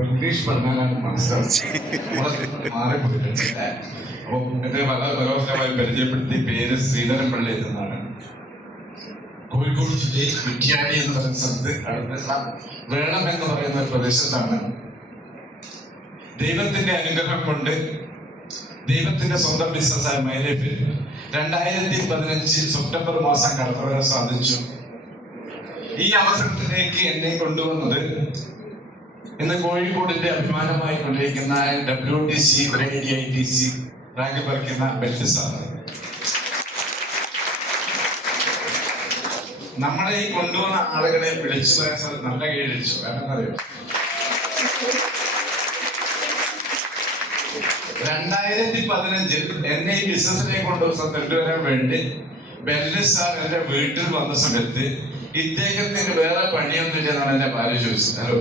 English പറഞ്ഞാലാണ് മനസ്സിലാവുന്നത്. മാറിപ്പോയിട്ടുണ്ട്. അപ്പൊ എന്നെ വളരെ മനോഹരമായി പരിചയപ്പെടുത്തി. പേര് ശ്രീധരൻ പിള്ളി എന്നാണ്. കോഴിക്കോട് ജില്ലയിൽ കുറ്റ്യാടി എന്ന് പറയുന്ന സ്ഥലത്ത് അടുത്ത വേളം എന്ന് പറയുന്ന ഒരു പ്രദേശത്താണ്. ദൈവത്തിന്റെ അനുഗ്രഹം കൊണ്ട് ദൈവത്തിന്റെ സ്വന്തം ബിസിനസ്സായ മൈലൈഫിൽ 2015 സെപ്റ്റംബർ മാസം കടന്നു വരാൻ സാധിച്ചു. ഈ അവസരത്തിലേക്ക് എന്നെ കൊണ്ടുവന്നത് ഇന്ന് കോഴിക്കോടിന്റെ അഭിമാനമായി കൊണ്ടിരിക്കുന്ന WTC ITC റാങ്ക് പറിക്കുന്ന ബെൽറ്റ് സാറാണ്. നമ്മളെ ഈ കൊണ്ടുവന്ന ആളുകളെ വിളിച്ചു പറയാൻ നല്ല കീഴിച്ചു. കാരണം അറിയോ, 2015 എന്നെ ഈ ബിസിനസ്സിലേക്ക് കൊണ്ടുവരാൻ വേണ്ടി ബെൽറ്റ് സാർ എന്റെ വീട്ടിൽ വന്ന സമയത്ത് ഇദ്ദേഹത്തിന് വേറെ പണിയൊന്നുമില്ല എന്നാണ് എന്റെ ഭാര്യ ചോദിച്ചത്. ഹലോ,